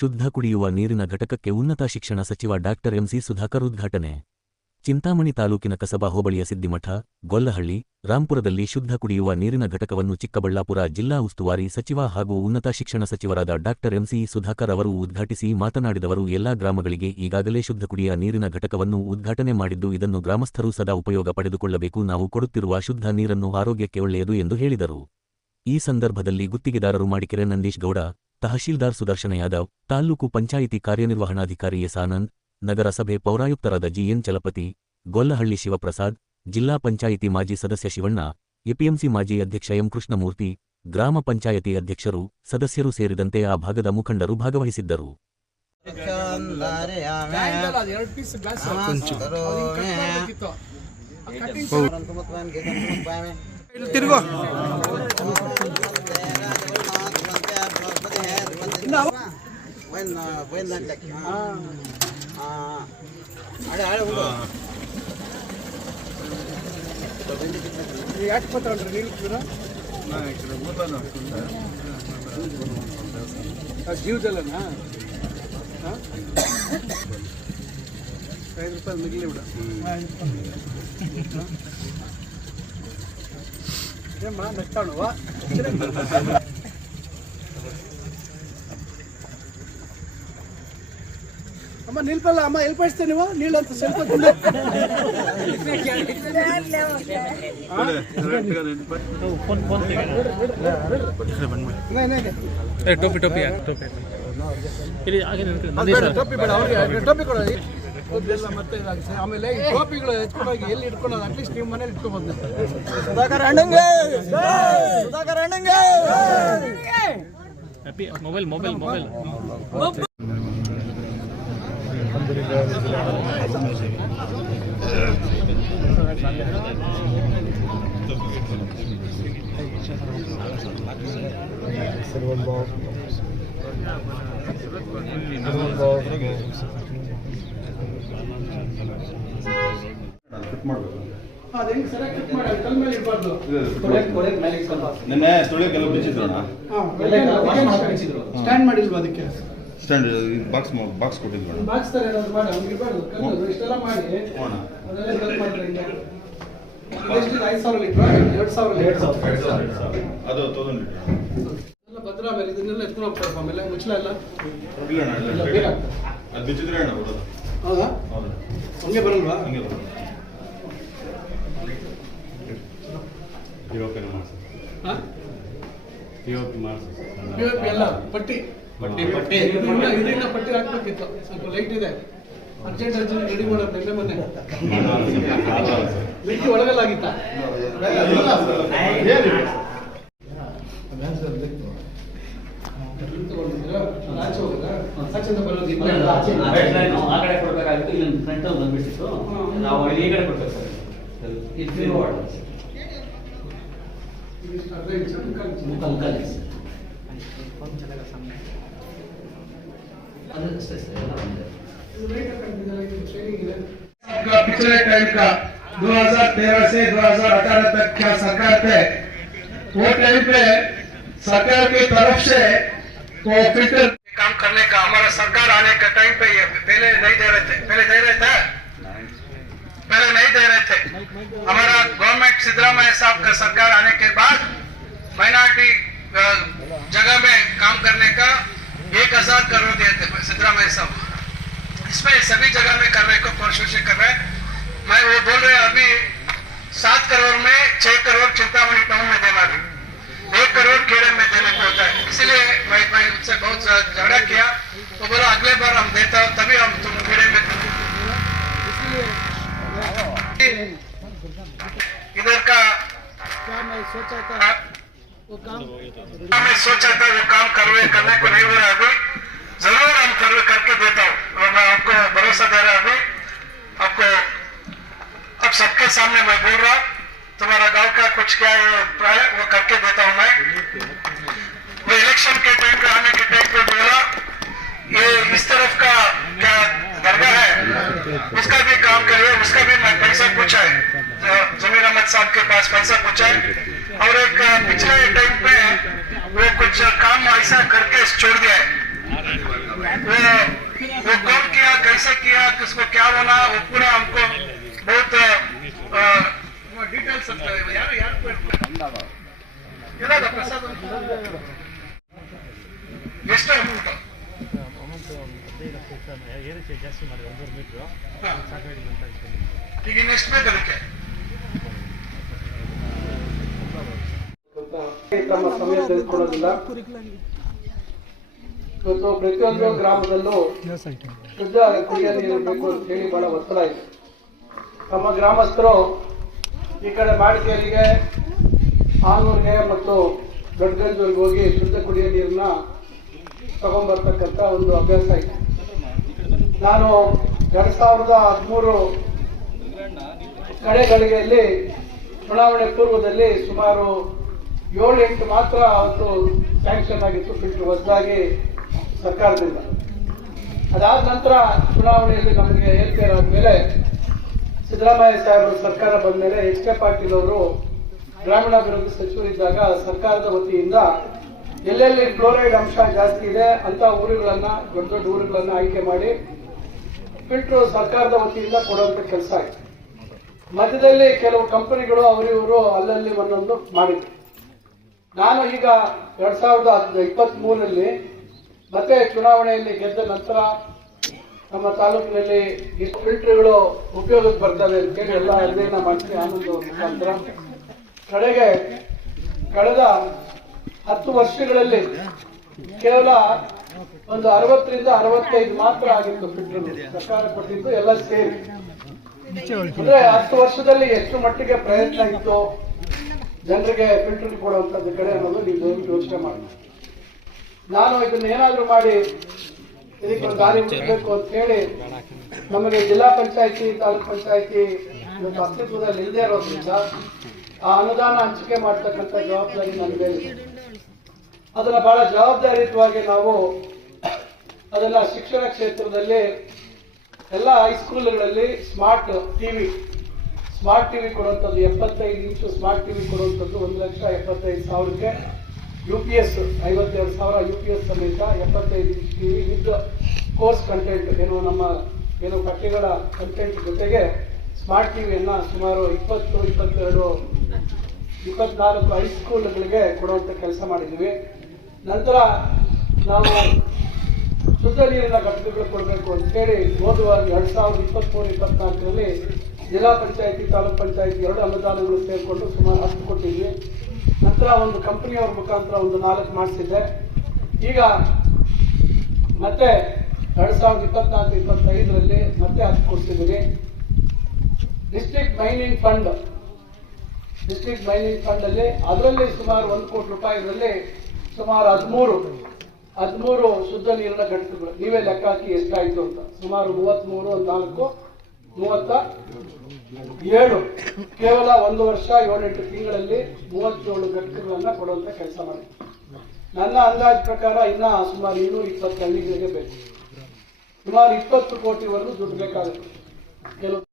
ಶುದ್ಧ ಕುಡಿಯುವ ನೀರಿನ ಘಟಕಕ್ಕೆ ಉನ್ನತ ಶಿಕ್ಷಣ ಸಚಿವ ಡಾಕ್ಟರ್ ಎಂಸಿ ಸುಧಾಕರ್ ಉದ್ಘಾಟನೆ. ಚಿಂತಾಮಣಿ ತಾಲೂಕಿನ ಕಸಬಾ ಹೋಬಳಿಯ ಸಿದ್ದಿಮಠ, ಗೊಲ್ಲಹಳ್ಳಿ, ರಾಂಪುರದಲ್ಲಿ ಶುದ್ಧ ಕುಡಿಯುವ ನೀರಿನ ಘಟಕವನ್ನು ಚಿಕ್ಕಬಳ್ಳಾಪುರ ಜಿಲ್ಲಾ ಉಸ್ತುವಾರಿ ಸಚಿವ ಹಾಗೂ ಉನ್ನತ ಶಿಕ್ಷಣ ಸಚಿವರಾದ ಡಾಕ್ಟರ್ ಎಂಸಿ ಸುಧಾಕರ್ ಅವರು ಉದ್ಘಾಟಿಸಿ ಮಾತನಾಡಿದವರು, ಎಲ್ಲಾ ಗ್ರಾಮಗಳಿಗೆ ಈಗಾಗಲೇ ಶುದ್ಧ ಕುಡಿಯ ನೀರಿನ ಘಟಕವನ್ನು ಉದ್ಘಾಟನೆ ಮಾಡಿದ್ದು, ಇದನ್ನು ಗ್ರಾಮಸ್ಥರು ಸದಾ ಉಪಯೋಗ ಪಡೆದುಕೊಳ್ಳಬೇಕು, ನಾವು ಕೊಡುತ್ತಿರುವ ಶುದ್ಧ ನೀರನ್ನು ಆರೋಗ್ಯಕ್ಕೆ ಒಳ್ಳೆಯದು ಎಂದು ಹೇಳಿದರು. ಈ ಸಂದರ್ಭದಲ್ಲಿ ಗುತ್ತಿಗೆದಾರರು ಮಾಡಿಕೆರೆ ನಂದೀಶ್ ಗೌಡ ತಹಶೀಲ್ದಾರ್ ಸುದರ್ಶನ ಯಾದವ್ ತಾಲ್ಲೂಕು ಪಂಚಾಯಿತಿ ಕಾರ್ಯನಿರ್ವಹಣಾಧಿಕಾರಿ ಎಸ್ ಆನಂದ್ ನಗರಸಭೆ ಪೌರಾಯುಕ್ತರಾದ ಜಿಎನ್ ಚಲಪತಿ ಗೊಲ್ಲಹಳ್ಳಿ ಶಿವಪ್ರಸಾದ್ ಜಿಲ್ಲಾ ಪಂಚಾಯಿತಿ ಮಾಜಿ ಸದಸ್ಯ ಶಿವಣ್ಣ ಎಪಿಎಂಸಿ ಮಾಜಿ ಅಧ್ಯಕ್ಷ ಎಂ ಕೃಷ್ಣಮೂರ್ತಿ ಗ್ರಾಮ ಪಂಚಾಯಿತಿ ಅಧ್ಯಕ್ಷರು ಸದಸ್ಯರು ಸೇರಿದಂತೆ ಆ ಭಾಗದ ಮುಖಂಡರು ಭಾಗವಹಿಸಿದ್ದರು. పోయింది పోయింది దాంట్లోకి ఆడ ఆడ ఉండు ఏకపోతా ఉంటారు నీళ్ళు కూడా ఇక్కడ ఊర్లో జీవితాలనా ఐదు రూపాయలు మిగిలి కూడా ఏమ్మా నెక్స్ట్ ಅಮ್ಮ ನಿಲ್ಪಲ್ಲ ಅಮ್ಮ ಎಲ್ಲಿ ಪಡಿಸ್ತೇನೆ ನೀವು? ನೀಳಂತ ಸ್ವಲ್ಪ ಟೋಪಿ ಟೋಪಿ ಟೋಪಿ ಇಲ್ಲಿ ಹಾಗೆ ಟೋಪಿ ಬೇಡ ಅವ್ರಿಗೆ ಟೋಪಿ ಕೊಡೋದು ಮತ್ತೆ ಆಮೇಲೆ ಈ ಟೋಪಿಗಳು ಎತ್ಕೊಂಡೋಗಿ ಎಲ್ಲಿ ಇಟ್ಕೊಳ್ಳೋದು? ಅಟ್ಲೀಸ್ಟ್ ನಿಮ್ಮ ಮನೇಲಿ ಇಟ್ಕೊಬೋದು. ಸುಧಾಕರ್ ಅಣ್ಣಂಗೆ! ಸುಧಾಕರ್ ಅಣ್ಣಂಗೆ! ಮೊಬೈಲ್ ಮೊಬೈಲ್ ಮೊಬೈಲ್ ಅದು ಹೆಂಗೆ ಕೆಲವು ಕಟ್ ಮಾಡಿ ಕಲ್ ಮೇಲೆ ಇರಬಾರ್ದು ನಿನ್ನೆ ಸುಳಿಯೋಕೆಲ್ಲ ಬಿಚ್ಚಿದ್ರೋಣ ಸ್ಟ್ಯಾಂಡ್ ಮಾಡಿಲ್ವಾ ಅದಕ್ಕೆ ಸ್ಟ್ಯಾಂಡ್ ಬಾಕ್ಸ್ ಬಾಕ್ಸ್ ಕೊಟ್ಟಿದ್ರೋಣ ಬಾಕ್ಸ್ ತರ ಏನಾದ್ರು ಮಾಡಿ ಅವ್ನಿಗೆ ಇರಬಾರ್ದು ಕಲ್ಲು ಇಷ್ಟೆಲ್ಲ ಮಾಡಿ. ಹೋಣ ಅದೆಲ್ಲ ಮಾಡ್ತಾರೆ? ಐದು ಸಾವಿರ ಲೀಟ್ರ್? ಎರಡು ಸಾವಿರ ಅದು ತೌಸಂಡ್ ಎಲ್ಲ ಭದ್ರಾ ಮೇಲೆ ಇದನ್ನೆಲ್ಲ ಎತ್ಕೊಂಡು ಹೋಗ್ತಾರೆ ಆಮೇಲೆ ಮುಚ್ಚಲ ಎಲ್ಲ ಇಲ್ಲ. ಅಣ್ಣ ಇಲ್ಲ ಬೇಗ. ಅದು ಬಿಚ್ಚಿದ್ರೆ ಅಣ್ಣ ಬರೋದು ಹೌದಾ? ಹೌದು. ಹಂಗೆ ಬರಲ್ವಾ? ಹಂಗೆ ಓಕೆ ಮಾಡಿಸಿ. ಎಲ್ಲ ಪಟ್ಟಿ. ಪಟ್ಟಿ ಪಟ್ಟಿ. ಇದರಿಂದ ಪಟ್ಟಿ ಹಾಕ್ಬೇಕಿತ್ತು. ಸ್ವಲ್ಪ ಲೈಟ್ ಇದೆ. ಅರ್ಜೆಂಟ್ ಅರ್ಜೆಂಟ್ ರೆಡಿ ಮಾಡೋದು ನಿನ್ನೆ ಮೊನ್ನೆ. ಲಿಕ್ಕಿ ಒಳಗಲ್ಲಾಗಿತ್ತ? ಆ ಕಡೆ ಕೊಡ್ಬೇಕಾಗಿತ್ತು ಇಲ್ಲಿ ಫ್ರಂಟ್ ಬಂದ್ಬಿಟ್ಟಿತ್ತು ನಾವು ಈ ಕಡೆ ಕೊಡ್ಬೇಕು ಸರ್ ಇದು ಮುಖ आपका पिछले टाइम का 2013 से 2018 तक क्या सरकार थे वो टाइम पे सरकार की तरफ़ से वो काम करने का हमारा सरकार आने के टाइम पे ये पहले नहीं दे रहे थे पहले दे रहे थे पहले नहीं दे रहे थे हमारा गवर्नमेंट सिद्धरामैया साहब का सरकार आने के बाद माइनॉरिटी जगह में काम करने का एक हज़ार करोड़ दिए थे सिद्धरामैया साहब इसमें सभी जगह में करने को कोशिश कर रहे हैं। मैं वो बोल रहे अभी सात करोड़ में छह करोड़ चिंतामणि टाउन में देना भी एक करोड़ खेड़े में देने को होता है। इसलिए मैं मैं उनसे बहुत झगड़ा किया। तो बोला अगले बार हम देता हूँ तभी हम तुम खेड़े में इधर का क्या मैं सोचा था वो काम मैं सोचा था वो काम करने को नहीं हो रहा अभी। ज़रूर हम कर, करके देता हूँ। और मैं आपको भरोसा दे रहा अभी। आपको अब सबके सामने मैं बोल रहा हूँ तुम्हारा गाँव का कुछ क्या है प्राय वो करके देता हूँ मैं। वो इलेक्शन के टाइम पे आने के टाइम पे बोला ये इस तरफ़ का क्या दरगाह है? उसका भी काम करिए उसका भी मैं पैसा पूछा है। जमीर अहमद साहब के पास पैसा पूछा है। और एक पिछले टाइम पे वो कुछ काम ऐसा करके छोड़ दिया ಖಾರವನ್ನ ಉಪ್ಪುನ ಅಮ್ಕೊ ಬಹುತ ಡೀಟೇಲ್ಸ್ ಅಂತ ಯಾರು ಯಾರು ಇರೋದ ಜಾಸ್ತಿ ಮಾಡಿ ಒಂದೂರು ಮೀಟ್ರು ಈಗ ಇನ್ನೆಷ್ಟು ಬೇಕು ಅದಕ್ಕೆ? ತಮ್ಮ ಸಮಯ ತೆಗೆದುಕೊಳ್ಳೋದಿಲ್ಲ ಇವತ್ತು ಪ್ರತಿಯೊಂದು ಗ್ರಾಮದಲ್ಲೂ ಶುದ್ಧ ಕುಡಿಯ ನೀರು ಬೇಕು ಅಂತ ಹೇಳಿ ಬಹಳ ಒತ್ತಡ ಇದೆ. ನಮ್ಮ ಗ್ರಾಮಸ್ಥರು ಈ ಕಡೆ ಮಾಡಿಕೇರಿಗೆ ಆನೂರಿಗೆ ಮತ್ತು ದೊಡ್ಡಗಂಜೂರಿಗೆ ಹೋಗಿ ಶುದ್ಧ ಕುಡಿಯ ನೀರನ್ನ ತಗೊಂಡ್ಬರ್ತಕ್ಕಂಥ ಒಂದು ಅಭ್ಯಾಸ ಇದೆ. ನಾನು ಎರಡ್ ಸಾವಿರದ ಹದಿಮೂರು ಕಡೆಗಳಿಗೆಯಲ್ಲಿ ಚುನಾವಣೆ ಪೂರ್ವದಲ್ಲಿ ಸುಮಾರು ಏಳು ಎಂಟು ಮಾತ್ರ ಅವತ್ತು ಸ್ಯಾಂಕ್ಷನ್ ಆಗಿತ್ತು. ಫಿಲ್ಟರ್ ಹೊಸದಾಗಿ ಸರ್ಕಾರದಿಂದ. ಅದಾದ ನಂತರ ಚುನಾವಣೆಯಲ್ಲಿ ನಮಗೆ ಏರ್ಪೇರ್ ಮೇಲೆ ಸಿದ್ದರಾಮಯ್ಯ ಸಾಹೇಬರು ಸರ್ಕಾರ ಬಂದ ಮೇಲೆ ಎಚ್ ಕೆ ಪಾಟೀಲ್ ಅವರು ಗ್ರಾಮೀಣಾಭಿವೃದ್ಧಿ ಸಚಿವರಿದ್ದಾಗ ಸರ್ಕಾರದ ವತಿಯಿಂದ ಎಲ್ಲೆಲ್ಲಿ ಕ್ಲೋರೈಡ್ ಅಂಶ ಜಾಸ್ತಿ ಇದೆ ಅಂತ ಊರುಗಳನ್ನ, ದೊಡ್ಡ ದೊಡ್ಡ ಊರುಗಳನ್ನ ಆಯ್ಕೆ ಮಾಡಿ ಫಿಲ್ಟರ್ ಸರ್ಕಾರದ ವತಿಯಿಂದ ಕೊಡುವಂತ ಕೆಲಸ ಆಯ್ತು. ಮಧ್ಯದಲ್ಲಿ ಕೆಲವು ಕಂಪನಿಗಳು ಅವರಿವರು ಅಲ್ಲಲ್ಲಿ ಒಂದೊಂದು ಮಾಡಿದ್ರು. ನಾನು ಈಗ ಎರಡ್ ಸಾವಿರದ ಇಪ್ಪತ್ತ್ ಮೂರರಲ್ಲಿ ಮತ್ತೆ ಚುನಾವಣೆಯಲ್ಲಿ ಗೆದ್ದ ನಂತರ ನಮ್ಮ ತಾಲೂಕಿನಲ್ಲಿ ಇಷ್ಟು ಫಿಲ್ಟರ್ಗಳು ಉಪಯೋಗಕ್ಕೆ ಬರ್ತವೆ ಅಂತೇಳಿ ಎಲ್ಲ ಅಧ್ಯಯನ ಮಾಡಿಸಿ ಆನಂದ ಮುಖಾಂತರ. ಕಡೆಗೆ ಕಳೆದ ಹತ್ತು ವರ್ಷಗಳಲ್ಲಿ ಕೇವಲ ಒಂದು ಅರವತ್ತರಿಂದ ಅರವತ್ತೈದು ಮಾತ್ರ ಆಗಿತ್ತು ಫಿಲ್ಟರ್ ಸರ್ಕಾರ ಕೊಟ್ಟಿದ್ದು ಎಲ್ಲ ಸೇರಿ. ಅಂದ್ರೆ ಹತ್ತು ವರ್ಷದಲ್ಲಿ ಎಷ್ಟು ಮಟ್ಟಿಗೆ ಪ್ರಯತ್ನ ಇತ್ತು, ಜನರಿಗೆ ಫಿಲ್ಟರ್ ಕೊಡುವಂತದ್ದು ಕಡೆ ಅನ್ನೋದು ನೀವು ಯೋಚನೆ ಮಾಡಿ ನಾನು ಇದನ್ನ ಏನಾದರೂ ಮಾಡಿ ಇದಕ್ಕೊಂದು ದಾರಿ ಮುಟ್ಟಬೇಕು ಅಂತ ಹೇಳಿ ನಮಗೆ ಜಿಲ್ಲಾ ಪಂಚಾಯತಿ, ತಾಲೂಕ್ ಪಂಚಾಯತಿ ಇವತ್ತು ಅಸ್ತಿತ್ವದಲ್ಲಿ ಇಲ್ಲದೆ ಇರೋದ್ರಿಂದ ಆ ಅನುದಾನ ಹಂಚಿಕೆ ಮಾಡ್ತಕ್ಕಂಥ ಜವಾಬ್ದಾರಿ ನನ್ನ ಮೇಲೆ. ಅದನ್ನ ಬಹಳ ಜವಾಬ್ದಾರಿಯುತವಾಗಿ ನಾವು ಅದನ್ನ ಶಿಕ್ಷಣ ಕ್ಷೇತ್ರದಲ್ಲಿ ಎಲ್ಲ ಹೈಸ್ಕೂಲ್ಗಳಲ್ಲಿ ಸ್ಮಾರ್ಟ್ ಟಿವಿ ಸ್ಮಾರ್ಟ್ ಟಿವಿ ಕೊಡುವಂಥದ್ದು ಎಪ್ಪತ್ತೈದು ಇಂಚು ಸ್ಮಾರ್ಟ್ ಟಿವಿ ಕೊಡುವಂಥದ್ದು ಒಂದು ಲಕ್ಷ ಎಪ್ಪತ್ತೈದು ಸಾವಿರಕ್ಕೆ ಯು ಪಿ ಎಸ್ ಐವತ್ತೆರಡು ಸಾವಿರ ಯು ಪಿ ಎಸ್ ಸಮೇತ ಎಪ್ಪತ್ತೈದು ವಿತ್ ಕೋರ್ಸ್ ಕಂಟೆಂಟ್ ಏನು ನಮ್ಮ, ಏನು ಕಟ್ಟೆಗಳ ಕಂಟೆಂಟ್ ಜೊತೆಗೆ ಸ್ಮಾರ್ಟ್ ಟಿ ವಿಯನ್ನು ಸುಮಾರು ಇಪ್ಪತ್ತು, ಇಪ್ಪತ್ತೆರಡು, ಇಪ್ಪತ್ನಾಲ್ಕು ಹೈಸ್ಕೂಲ್ಗಳಿಗೆ ಕೊಡುವಂಥ ಕೆಲಸ ಮಾಡಿದ್ದೀವಿ. ನಂತರ ನಾವು ಶುದ್ಧ ನೀರಿನ ಘಟಕಗಳು ಕೊಡಬೇಕು ಅಂತ ಹೇಳಿ ಎರಡು ಎರಡ್ ಸಾವಿರದ ಇಪ್ಪತ್ತ್ಮೂರು ಇಪ್ಪತ್ನಾಲ್ಕರಲ್ಲಿ ಜಿಲ್ಲಾ ಪಂಚಾಯಿತಿ, ತಾಲೂಕ್ ಪಂಚಾಯಿತಿ ಎರಡು ಅನುದಾನಗಳು ಸೇರಿಕೊಂಡು ಸುಮಾರು ಹತ್ತು ಕೊಟ್ಟಿದ್ವಿ. ನಂತರ ಒಂದು ಕಂಪನಿಯವ್ರ ಮುಖಾಂತರ ಒಂದು ನಾಲ್ಕು ಮಾಡಿಸಿದ್ದೆ. ಈಗ ಮತ್ತೆ ಎರಡ್ ಸಾವಿರದ ಇಪ್ಪತ್ನಾಲ್ಕು, ಇಪ್ಪತ್ತೈದರಲ್ಲಿ ಮತ್ತೆ ಹತ್ತು ಕೊಡ್ತಿದ್ದೀನಿ district mining fund district mining fund ಅಲ್ಲಿ ಅದರಲ್ಲಿ ಸುಮಾರು ಒಂದು ಕೋಟಿ ರೂಪಾಯಿನಲ್ಲಿ ಸುಮಾರು ಹದಿಮೂರು ಹದಿಮೂರು ಶುದ್ಧ ನೀರಿನ ಘಟಕಗಳು ನೀವೇ ಲೆಕ್ಕ ಹಾಕಿ ಎಷ್ಟಾಯಿತು ಅಂತ. ಸುಮಾರು ಮೂವತ್ತ್ಮೂರು ನಾಲ್ಕು. ಮೂವತ್ತ ಏಳು. ಕೇವಲ ಒಂದು ವರ್ಷ, ಏಳೆಂಟು ತಿಂಗಳಲ್ಲಿ ಮೂವತ್ತೇಳು ಘಟಕಗಳನ್ನ ಕೊಡುವಂತ ಕೆಲಸ ಮಾಡಿ. ನನ್ನ ಅಂದಾಜು ಪ್ರಕಾರ ಇನ್ನ ಸುಮಾರು ಇನ್ನೂ ಇಪ್ಪತ್ತು ಹಳ್ಳಿಗಳಿಗೆ ಬೇಕು. ಸುಮಾರು ಇಪ್ಪತ್ತು ಕೋಟಿವರೆಗೂ ದುಡ್ಡು ಬೇಕಾಗುತ್ತೆ. ಕೆಲವು